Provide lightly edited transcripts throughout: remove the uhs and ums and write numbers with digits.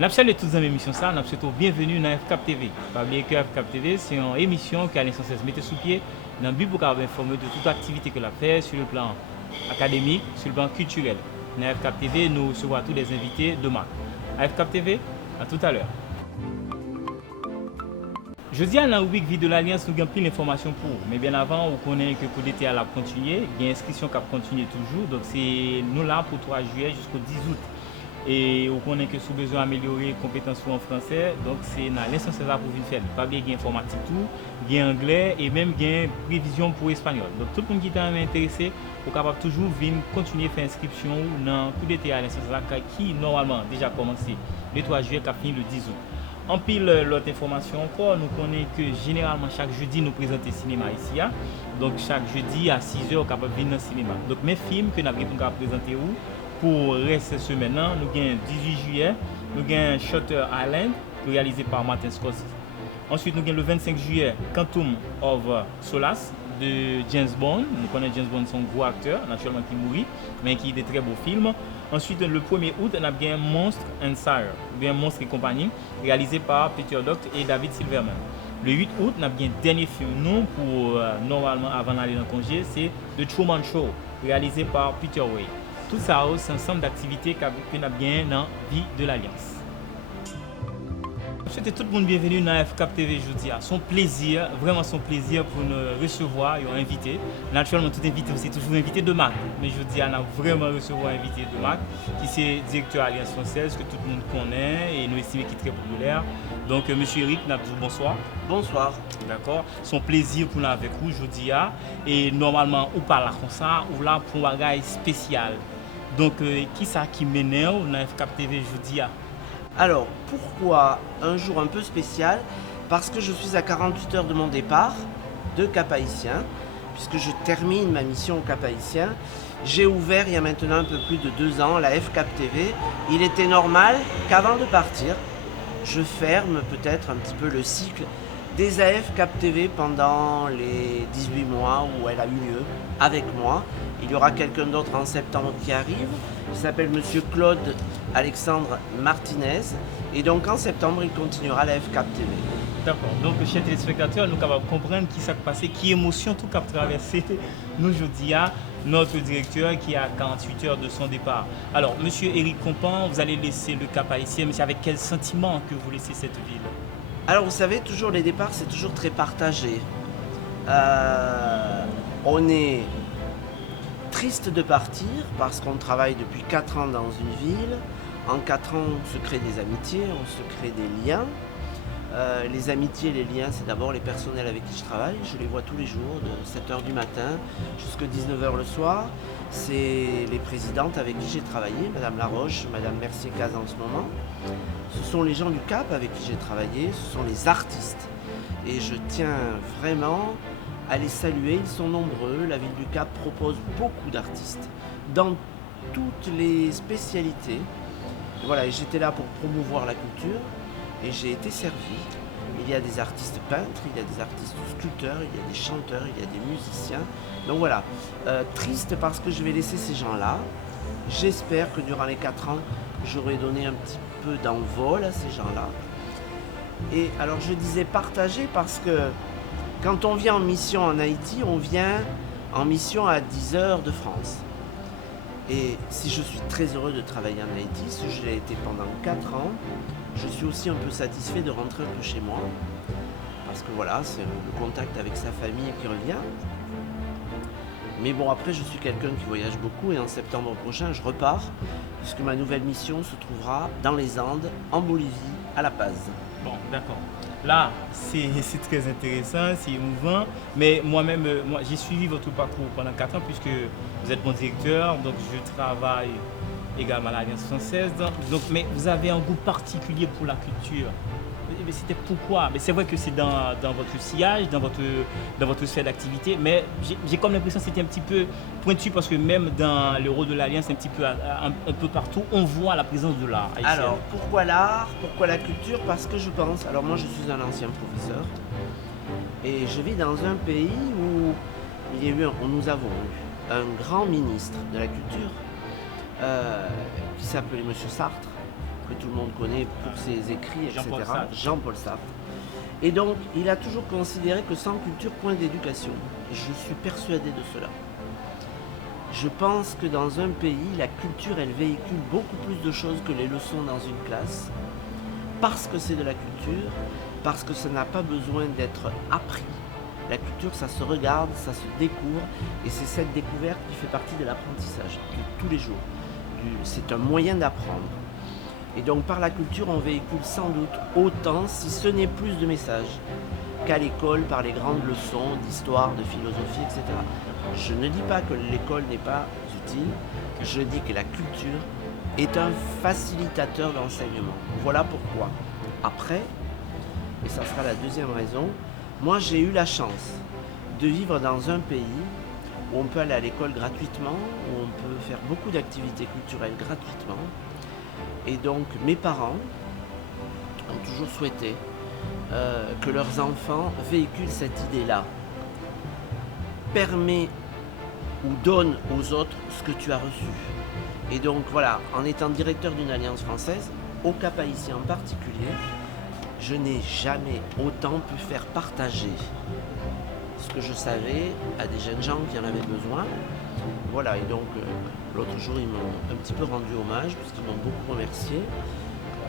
Nous saluons tous dans l'émission ça, nous souhaitons bienvenue dans FCAP TV. Pas oublier que FCAP TV, c'est une émission qui a sans cesse mettre sous pied dans le but pour informer de toute activité que l'on fait sur le plan académique, sur le plan culturel. Dans FCAP TV, nous recevons tous les invités de marque. À FCAP TV, à tout à l'heure. Je dis à la rubrique Vie de l'Alliance, nous avons plus d'informations pour. Mais bien avant, on connaît que pour l'été, elle a continué. Il y a une inscription qui a continué toujours. Donc c'est nous là pour 3 juillet jusqu'au 10 août. Et on connaît que sous besoin d'améliorer les compétences en français, donc c'est dans l'essentiel pour venir faire. Pas bien qu'il y a informatique tout, il y a anglais et même il y a prévision pour espagnol. Donc tout le monde qui est intéressé, est capable toujours venir continuer à faire inscription dans coup d'été à l'essentiel qui normalement déjà commencé le 3 juillet qui a fini le 10 août. En pile l'autre information encore, nous connaissons que généralement chaque jeudi nous présentons le cinéma ici. Donc chaque jeudi à 6h, on est capable de venir dans le cinéma. Donc mes films que nous avons présentés où pour rester ce maintenant, nous avons 18 juillet, nous avons Shutter Island, réalisé par Martin Scorsese. Ensuite, nous avons le 25 juillet, Quantum of Solace de James Bond. Nous connaissons James Bond, son gros acteur, naturellement qui mourit, mais qui est de très beaux films. Ensuite, le 1er août, nous avons Monster and Sire, bien Monstre et compagnie, réalisé par Peter Doct et David Silverman. Le 8 août, nous avons un dernier film, non pour normalement avant d'aller dans le congé, c'est The Truman Show, réalisé par Peter Weir. Tout ça, c'est un ensemble d'activités que nous avons bien dans la vie de l'Alliance. Je souhaite tout le monde bienvenue dans FCAP TV aujourd'hui. Son plaisir, vraiment son plaisir pour nous recevoir et inviter. Naturellement, tout invité, c'est toujours invité de marque. Mais je dis, on a vraiment recevoir un invité de marque qui est directeur Alliance Française, que tout le monde connaît et nous estimons qu'il est très populaire. Donc, monsieur Eric, bonsoir. Bonsoir. D'accord. Son plaisir pour nous avec vous aujourd'hui. Et normalement, on parle comme ça, ou là pour un bagage spécial. Donc, qui ça qui m'énerve dans FCAP TV aujourd'hui? Alors, pourquoi un jour un peu spécial? Parce que je suis à 48 heures de mon départ de Cap-Haïtien, puisque je termine ma mission au Cap-Haïtien. J'ai ouvert il y a maintenant un peu plus de 2 ans la FCAP TV. Il était normal qu'avant de partir, je ferme peut-être un petit peu le cycle des AF Cap TV pendant les 18 mois où elle a eu lieu avec moi. Il y aura quelqu'un d'autre en septembre qui arrive, il s'appelle Monsieur Claude Alexandre Martinez. Et donc en septembre, il continuera la FCAP TV. D'accord. Donc, chers téléspectateurs, nous allons comprendre qui s'est passé, qui émotion tout a traversé nous aujourd'hui à notre directeur qui a 48 heures de son départ. Alors, Monsieur Éric Compan, vous allez laisser le Cap-Haïtien, mais c'est avec quel sentiment que vous laissez cette ville? Alors vous savez, toujours les départs, c'est toujours très partagé. On est triste de partir parce qu'on travaille depuis 4 ans dans une ville. En 4 ans, on se crée des amitiés, on se crée des liens. Les amitiés, les liens, c'est d'abord les personnels avec qui je travaille. Je les vois tous les jours, de 7h du matin jusqu'à 19h le soir. C'est les présidentes avec qui j'ai travaillé, Madame Laroche, Madame Mercier-Caz en ce moment. Ce sont les gens du Cap avec qui j'ai travaillé, ce sont les artistes. Et je tiens vraiment à les saluer, ils sont nombreux. La ville du Cap propose beaucoup d'artistes dans toutes les spécialités. Voilà, et j'étais là pour promouvoir la culture et j'ai été servi. Il y a des artistes peintres, il y a des artistes sculpteurs, il y a des chanteurs, il y a des musiciens. Donc voilà, triste parce que je vais laisser ces gens-là. J'espère que durant les 4 ans, j'aurai donné un petit peu d'envol à ces gens-là. Et alors je disais partager parce que quand on vient en mission en Haïti, on vient en mission à 10 heures de France. Et si je suis très heureux de travailler en Haïti, si je l'ai été pendant 4 ans, je suis aussi un peu satisfait de rentrer un peu chez moi. Parce que voilà, c'est le contact avec sa famille qui revient. Mais bon, après, je suis quelqu'un qui voyage beaucoup et en septembre prochain, je repars, puisque ma nouvelle mission se trouvera dans les Andes, en Bolivie, à La Paz. Bon, d'accord. Là, c'est très intéressant, c'est émouvant, mais moi-même, j'ai suivi votre parcours pendant 4 ans, puisque vous êtes mon directeur, donc je travaille également à l'Alliance Française. Donc, mais vous avez un goût particulier pour la culture. Mais c'était pourquoi? Mais c'est vrai que c'est dans votre sillage, dans votre sphère d'activité, mais j'ai comme l'impression que c'était un petit peu pointu parce que même dans le rôle de l'Alliance, un peu partout, on voit la présence de l'art. Alors, pourquoi l'art? Pourquoi la culture? Parce que je pense, alors moi je suis un ancien professeur et je vis dans un pays où nous avons eu un grand ministre de la culture qui s'appelait M. Sartre, que tout le monde connaît pour ses écrits, etc. Jean-Paul Sartre. Et donc, il a toujours considéré que sans culture, point d'éducation. Je suis persuadé de cela. Je pense que dans un pays, la culture, elle véhicule beaucoup plus de choses que les leçons dans une classe, parce que c'est de la culture, parce que ça n'a pas besoin d'être appris. La culture, ça se regarde, ça se découvre, et c'est cette découverte qui fait partie de l'apprentissage de tous les jours. C'est un moyen d'apprendre. Et donc par la culture, on véhicule sans doute autant, si ce n'est plus de messages, qu'à l'école par les grandes leçons d'histoire, de philosophie, etc. Je ne dis pas que l'école n'est pas utile, je dis que la culture est un facilitateur d'enseignement. Voilà pourquoi. Après, et ça sera la deuxième raison, moi j'ai eu la chance de vivre dans un pays où on peut aller à l'école gratuitement, où on peut faire beaucoup d'activités culturelles gratuitement. Et donc mes parents ont toujours souhaité que leurs enfants véhiculent cette idée-là. Permets ou donne aux autres ce que tu as reçu. Et donc voilà, en étant directeur d'une alliance française, au Cap Haïtien en particulier, je n'ai jamais autant pu faire partager ce que je savais à des jeunes gens qui en avaient besoin. Voilà, et donc l'autre jour, ils m'ont un petit peu rendu hommage, puisqu'ils m'ont beaucoup remercié.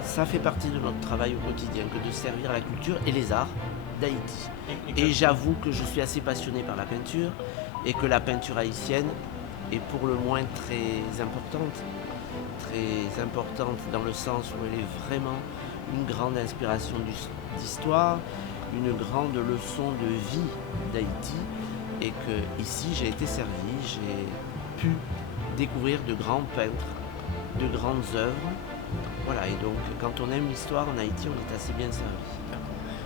Ça fait partie de notre travail au quotidien, que de servir la culture et les arts d'Haïti. Et j'avoue que je suis assez passionné par la peinture, et que la peinture haïtienne est pour le moins très importante dans le sens où elle est vraiment une grande inspiration d'histoire, une grande leçon de vie d'Haïti, et que ici j'ai été servi, j'ai pu découvrir de grands peintres, de grandes œuvres. Voilà, et donc quand on aime l'histoire en Haïti, on est assez bien servi.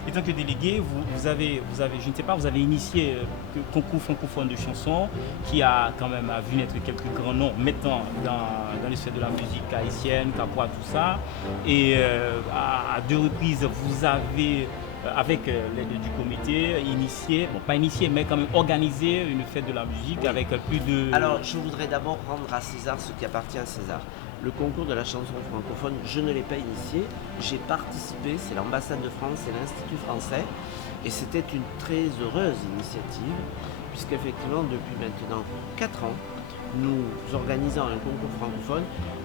En tant que délégué, vous avez, je ne sais pas, vous avez initié le concours francophone de chansons qui a quand même vu naître quelques grands noms maintenant dans les sphères de la musique haïtienne, capois, tout ça. Et à deux reprises, vous avez, avec l'aide du comité, initié, bon pas initié, mais quand même organisé une fête de la musique avec plus de... Alors, je voudrais d'abord rendre à César ce qui appartient à César. Le concours de la chanson francophone, je ne l'ai pas initié, j'ai participé, c'est l'ambassade de France, c'est l'Institut français, et c'était une très heureuse initiative, puisqu'effectivement, depuis maintenant 4 ans, nous organisons un concours francophone,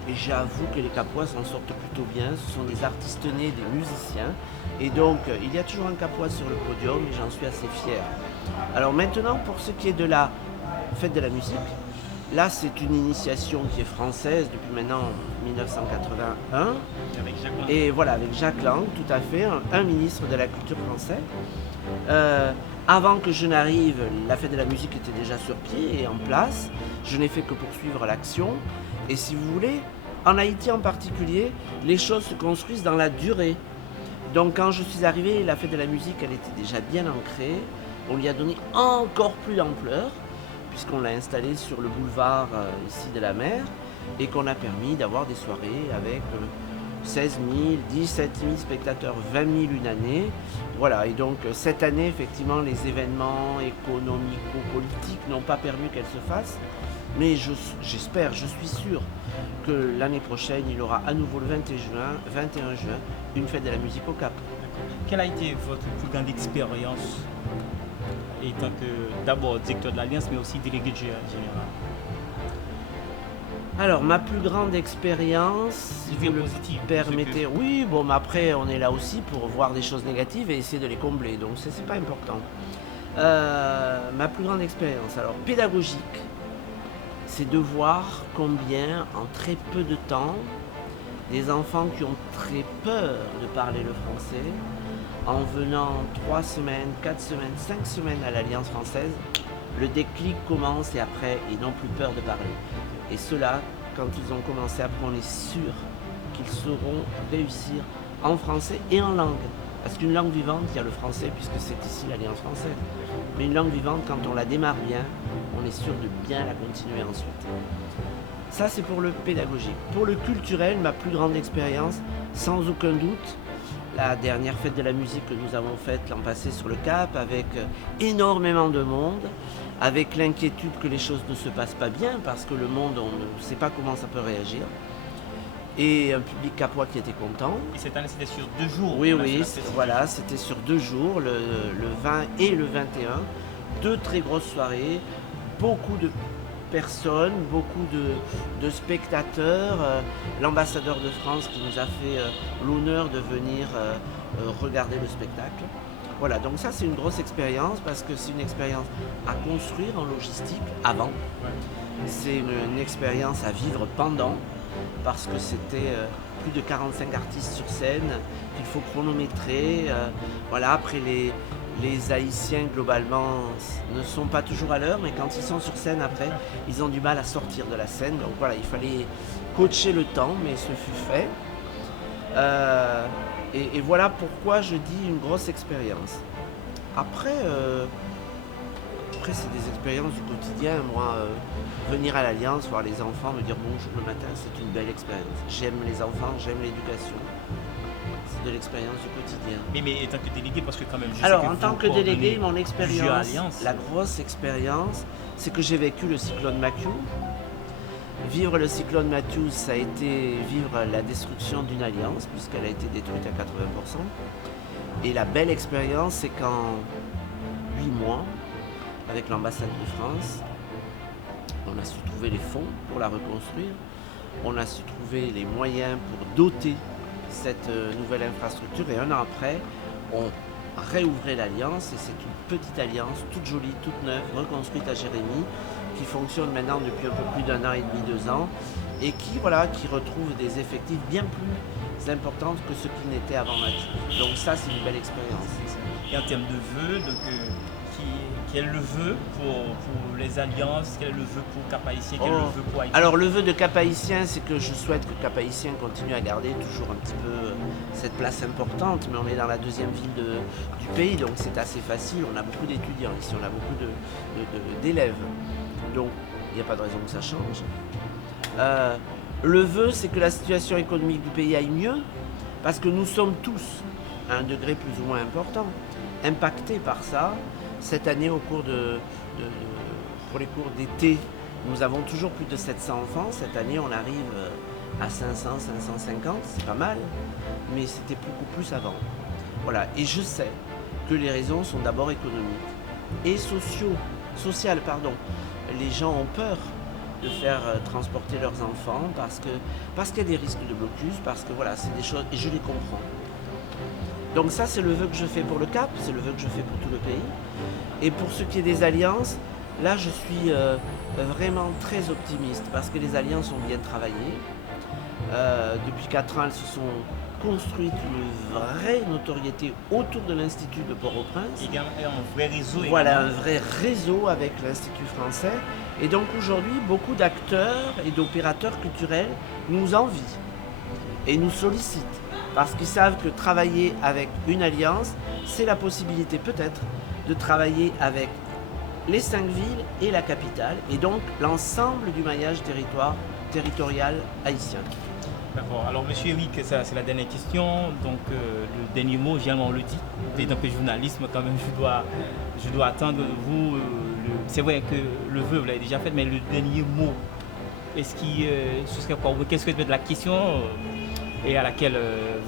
et j'avoue que les Capois s'en sortent plutôt bien, ce sont des artistes nés, des musiciens, et donc il y a toujours un Capois sur le podium, et j'en suis assez fier. Alors maintenant, pour ce qui est de la fête de la musique, là, c'est une initiation qui est française depuis maintenant 1981. Avec Jacques Lang. Et voilà, avec Jacques Lang, tout à fait, un ministre de la culture français. Avant que je n'arrive, la fête de la musique était déjà sur pied et en place. Je n'ai fait que poursuivre l'action. Et si vous voulez, en Haïti en particulier, les choses se construisent dans la durée. Donc quand je suis arrivé, la fête de la musique, elle était déjà bien ancrée. On lui a donné encore plus d'ampleur, puisqu'on l'a installé sur le boulevard ici de la mer, et qu'on a permis d'avoir des soirées avec 16 000, 17 000 spectateurs, 20 000 une année. Voilà, et donc cette année, effectivement, les événements économico-politiques n'ont pas permis qu'elle se fasse, mais j'espère, je suis sûr que l'année prochaine, il y aura à nouveau le 21 juin, une fête de la musique au Cap. Quelle a été votre plus grande expérience étant que d'abord directeur de l'Alliance, mais aussi délégué général? Alors, ma plus grande expérience, si vous le permettez, oui, bon, mais après, on est là aussi pour voir des choses négatives et essayer de les combler, donc c'est pas important. Ma plus grande expérience, alors pédagogique, c'est de voir combien, en très peu de temps, des enfants qui ont très peur de parler le français, en venant 3 semaines, 4 semaines, 5 semaines à l'Alliance française, le déclic commence et après, ils n'ont plus peur de parler. Et ceux-là, quand ils ont commencé, après, on est sûr qu'ils sauront réussir en français et en langue. Parce qu'une langue vivante, il y a le français, puisque c'est ici l'Alliance française. Mais une langue vivante, quand on la démarre bien, on est sûr de bien la continuer ensuite. Ça, c'est pour le pédagogique. Pour le culturel, ma plus grande expérience, sans aucun doute, la dernière fête de la musique que nous avons faite l'an passé sur le Cap, avec énormément de monde, avec l'inquiétude que les choses ne se passent pas bien, parce que le monde, on ne sait pas comment ça peut réagir. Et un public capois qui était content. Et cette année, c'était sur 2 jours. Oui, voilà, c'était sur 2 jours, le 20 et le 21. 2 très grosses soirées, beaucoup de personnes, beaucoup de spectateurs. L'ambassadeur de France qui nous a fait l'honneur de venir regarder le spectacle. Voilà, donc ça c'est une grosse expérience parce que c'est une expérience à construire en logistique avant. C'est une expérience à vivre pendant, parce que c'était plus de 45 artistes sur scène qu'il faut chronométrer. Voilà, après les Haïtiens globalement ne sont pas toujours à l'heure, mais quand ils sont sur scène après, ils ont du mal à sortir de la scène. Donc voilà, il fallait coacher le temps, mais ce fut fait. Et voilà pourquoi je dis une grosse expérience. Après c'est des expériences du quotidien. Moi, venir à l'Alliance, voir les enfants, me dire bonjour le matin, c'est une belle expérience. J'aime les enfants, j'aime l'éducation. C'est de l'expérience du quotidien. Mais en tant que délégué, parce que quand même... Alors, en tant que délégué, mon expérience, la grosse expérience, c'est que j'ai vécu le cyclone Matthew. Vivre le cyclone Matthew, ça a été vivre la destruction d'une alliance, puisqu'elle a été détruite à 80%. Et la belle expérience, c'est qu'en 8 mois, avec l'ambassade de France, on a su trouver les fonds pour la reconstruire, on a su trouver les moyens pour doter cette nouvelle infrastructure, et 1 an après, on réouvrait l'alliance, et c'est une petite alliance, toute jolie, toute neuve, reconstruite à Jérémy, qui fonctionne maintenant depuis un peu plus d'1 an et demi, 2 ans, et qui retrouve des effectifs bien plus importants que ce qu'ils n'étaient avant Mathieu. Donc ça, c'est une belle expérience. Et en termes de vœux, donc, quel est le vœu pour les alliances, quel est le vœu pour Cap-Haïtien, quel est le vœu pour Haïti? Alors le vœu de Cap-Haïtien, c'est que je souhaite que Cap-Haïtien continue à garder toujours un petit peu cette place importante, mais on est dans la 2e ville du pays, donc c'est assez facile, on a beaucoup d'étudiants ici, on a beaucoup d'élèves, donc il n'y a pas de raison que ça change. Le vœu, c'est que la situation économique du pays aille mieux, parce que nous sommes tous, à un degré plus ou moins important, impactés par ça. Cette année, pour les cours d'été, nous avons toujours plus de 700 enfants. Cette année, on arrive à 500, 550, c'est pas mal, mais c'était beaucoup plus avant. Voilà, et je sais que les raisons sont d'abord économiques et sociales. Les gens ont peur de faire transporter leurs enfants parce qu'il y a des risques de blocus, parce que voilà, c'est des choses, et je les comprends. Donc ça, c'est le vœu que je fais pour le Cap, c'est le vœu que je fais pour tout le pays. Et pour ce qui est des alliances, là, je suis vraiment très optimiste, parce que les alliances ont bien travaillé. Depuis 4 ans, elles se sont construites une vraie notoriété autour de l'Institut de Port-au-Prince. Et un vrai réseau. Voilà, un vrai réseau avec l'Institut français. Et donc aujourd'hui, beaucoup d'acteurs et d'opérateurs culturels nous envient et nous sollicitent, parce qu'ils savent que travailler avec une alliance, c'est la possibilité peut-être de travailler avec les 5 villes et la capitale, et donc l'ensemble du maillage territorial haïtien. D'accord. Alors, monsieur Eric, c'est la dernière question. Donc, le dernier mot, généralement on le dit. Et donc, le journalisme, quand même, je dois attendre de vous. C'est vrai que le vœu, vous l'avez déjà fait, mais le dernier mot, ce serait quoi? Qu'est-ce que c'est la question et à laquelle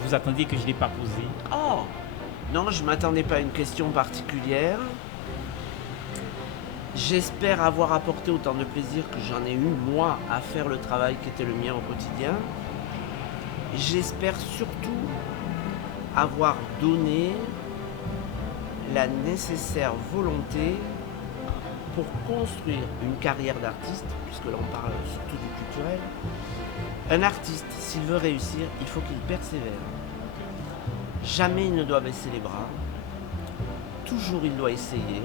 vous attendiez que je ne l'ai pas posée? Oh non, je ne m'attendais pas à une question particulière. J'espère avoir apporté autant de plaisir que j'en ai eu, moi, à faire le travail qui était le mien au quotidien. J'espère surtout avoir donné la nécessaire volonté pour construire une carrière d'artiste, puisque là on parle surtout du culturel. Un artiste, s'il veut réussir, il faut qu'il persévère. Jamais il ne doit baisser les bras. Toujours il doit essayer.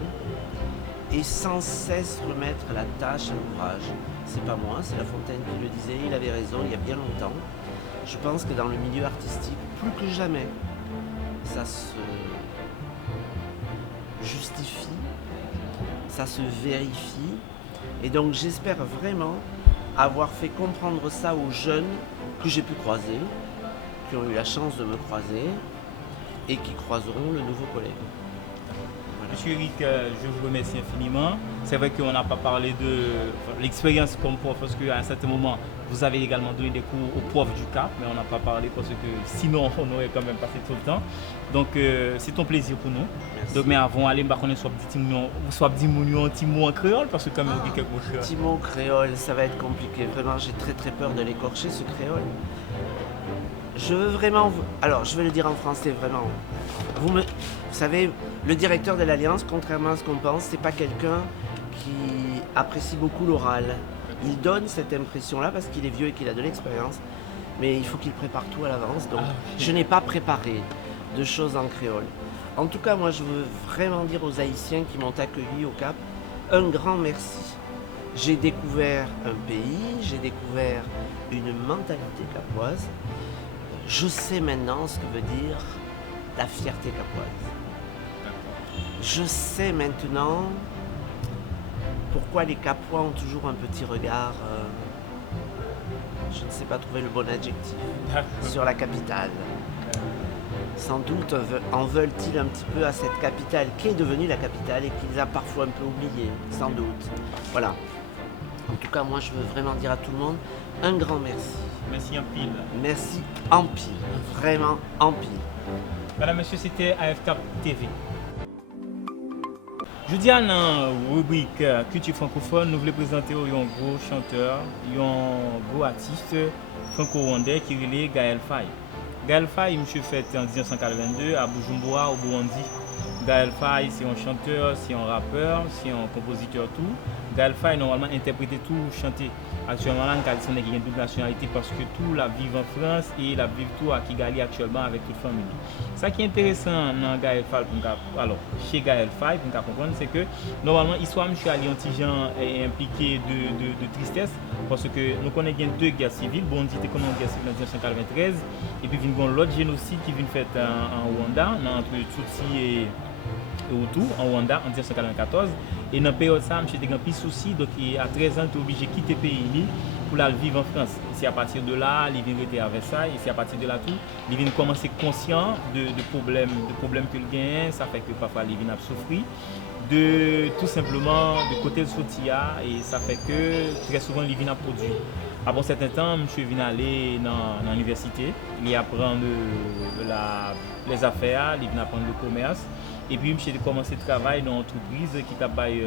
Et sans cesse remettre la tâche à l'ouvrage. C'est pas moi, c'est La Fontaine qui le disait, il avait raison il y a bien longtemps. Je pense que dans le milieu artistique, plus que jamais, ça se justifie, ça se vérifie. Et donc j'espère vraiment avoir fait comprendre ça aux jeunes que j'ai pu croiser, qui ont eu la chance de me croiser et qui croiseront le nouveau collègue. Voilà. Monsieur Eric, je vous remercie infiniment. C'est vrai qu'on n'a pas parlé de l'expérience comme prof parce qu'à un certain moment, vous avez également donné des cours aux profs du CAP, mais on n'a pas parlé parce que sinon, on aurait quand même passé tout le temps. Donc, c'est un plaisir pour nous. Merci. Donc, mais avant d'aller, je vais soit dire un petit mot en créole parce que quand même, on dit quelque chose. Petit mot créole, ça va être compliqué. Vraiment, j'ai très peur de l'écorcher, ce créole. Je veux vraiment... Alors, je vais le dire en français, vraiment. Vous savez, le directeur de l'Alliance, contrairement à ce qu'on pense, c'est pas quelqu'un qui apprécie beaucoup l'oral. Il donne cette impression-là parce qu'il est vieux et qu'il a de l'expérience, mais il faut qu'il prépare tout à l'avance. Donc, je n'ai pas préparé de choses en créole. En tout cas, moi, je veux vraiment dire aux Haïtiens qui m'ont accueilli au Cap, un grand merci. J'ai découvert un pays, j'ai découvert une mentalité capoise. Je sais maintenant ce que veut dire la fierté capoise. Je sais maintenant pourquoi les Capois ont toujours un petit regard, je ne sais pas trouver le bon adjectif, sur la capitale. Sans doute en veulent-ils un petit peu à cette capitale qui est devenue la capitale et qu'ils a parfois un peu oublié, sans doute. Voilà. En tout cas, moi, je veux vraiment dire à tout le monde un grand merci. Merci en pile. Merci en pile. Vraiment en pile. Madame, monsieur, c'était AFCAP TV. Je dis à la rubrique Culture francophone, nous voulons présenter un gros chanteur, un gros artiste franco-rwandais qui est Gaël Faye. Gaël Faye, monsieur, fait en 1982 à Bujumbura, au Burundi. Gaël Faye, c'est un chanteur, c'est un rappeur, c'est un compositeur tout. Gaël Faye, normalement, interprété tout, chanté. Actuellement, là, il y a une double nationalité parce que tout la vivent en France et la vivent tout à Kigali actuellement avec toute famille. Ce qui est intéressant dans Gaël Faye, alors, chez Gaël Faye, pour comprendre, c'est que normalement, l'histoire, monsieur Ali Antijan est impliqué de tristesse parce que nous connaissons deux guerres civiles. Bon, on dit qu'on a une guerre civile en 1993 et puis il y a l'autre génocide qui vient fait en Rwanda, entre Tutsi et Hutu en Rwanda en 1994. Et dans la période ça, je suis un petit souci, donc à 13 ans, il est obligé de quitter le pays pour aller vivre en France. Et c'est à partir de là, il vient rester à Versailles, et c'est à partir de là tout, il vient commencer conscient de problèmes qu'il gagne, ça fait que parfois il vient souffrir, de tout simplement de côté de Sotia, et ça fait que très souvent il vient produire. Après un certain temps, je vient aller dans l'université, il apprend les affaires, il vient apprendre le commerce. Et puis, je suis commencé à travailler dans une entreprise qui travaille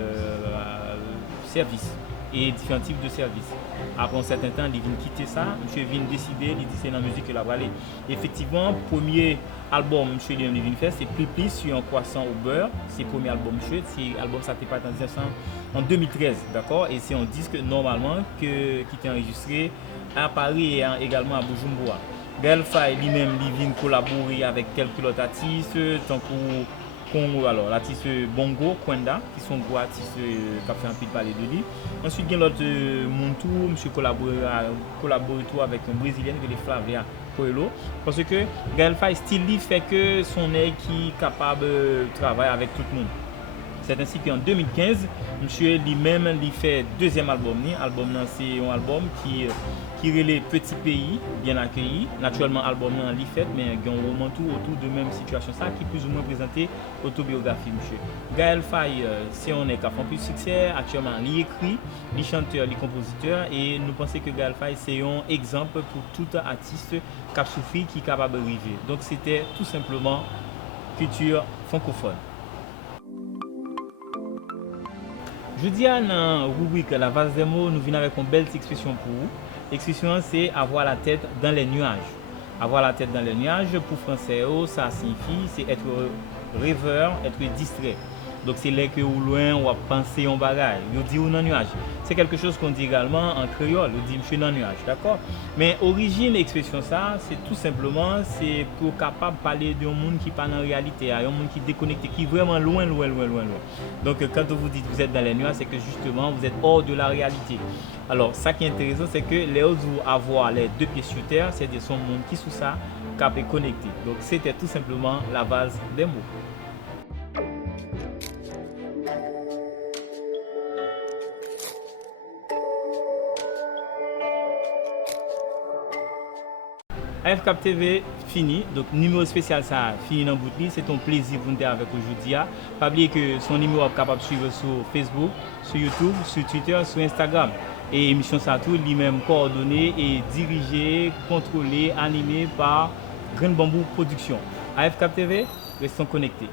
service et différents types de services. Après un certain temps, il vient quitter ça. Je viens décider, il dit c'est dans la musique que la aller. Effectivement, premier album je vient faire, c'est Pli sur un croissant au beurre. C'est le premier album monsieur. C'est l'album ça pas en 2013, d'accord. Et c'est un disque normalement qui était enregistré à Paris et également à Bujumbura. Gaël Faye lui-même vient collaborer avec quelques autres artistes, tant que Congo, alors l'artiste Bongo Kwenda, qui sont gros artistes qui ont fait un peu parler de lui. Ensuite, il y a l'autre Muntu, monsieur collabore avec un Brésilien qui est Flavia Coelho. Parce que Gaël Faye, style, fait que son œil qui est capable de travailler avec tout le monde. C'est ainsi qu'en 2015, monsieur lui-même fait deuxième album. C'est un album qui relève Petit Pays, bien accueilli. Naturellement, l'album est fait, mais il y a un roman tout autour de la même situation ça qui plus ou moins présenté l'autobiographie monsieur. Gaël Faye, c'est un qui a fait plus de succès. Actuellement, il écrit, il chanteur, il compositeur. Et nous pensons que Gaël Faye, c'est un exemple pour tout artiste qui a souffert, qui est capable de vivre. Donc, c'était tout simplement culture francophone. Je dis à la rubrique La vase des mots, nous venons avec une belle expression pour vous. L'expression c'est avoir la tête dans les nuages. Avoir la tête dans les nuages, pour français, ça signifie c'est être rêveur, être distrait. Donc c'est là que au loin on va penser en bagaille. On dit dans nuage. C'est quelque chose qu'on dit également en créole. On dit je suis dans nuage, d'accord? Mais origine expression ça, c'est tout simplement c'est pour capable parler d'un monde qui pas en réalité, un monde qui est déconnecté, qui est vraiment loin. Donc quand vous dites que vous êtes dans les nuages, c'est que justement vous êtes hors de la réalité. Alors ça qui est intéressant, c'est que les autres vous avoir les deux pieds sur terre, c'est son monde qui sous ça, qui est connecté. Donc c'était tout simplement la base des mots. AFCAP TV fini, donc numéro spécial ça fini dans le bout de c'est ton plaisir pour nous avec aujourd'hui. Pas oublier que son numéro est capable de suivre sur Facebook, sur YouTube, sur Twitter, sur Instagram. Et émission ça tout lui-même coordonné et dirigé, contrôlé, animé par Green Bamboo Production. AFCAP TV, restons connectés.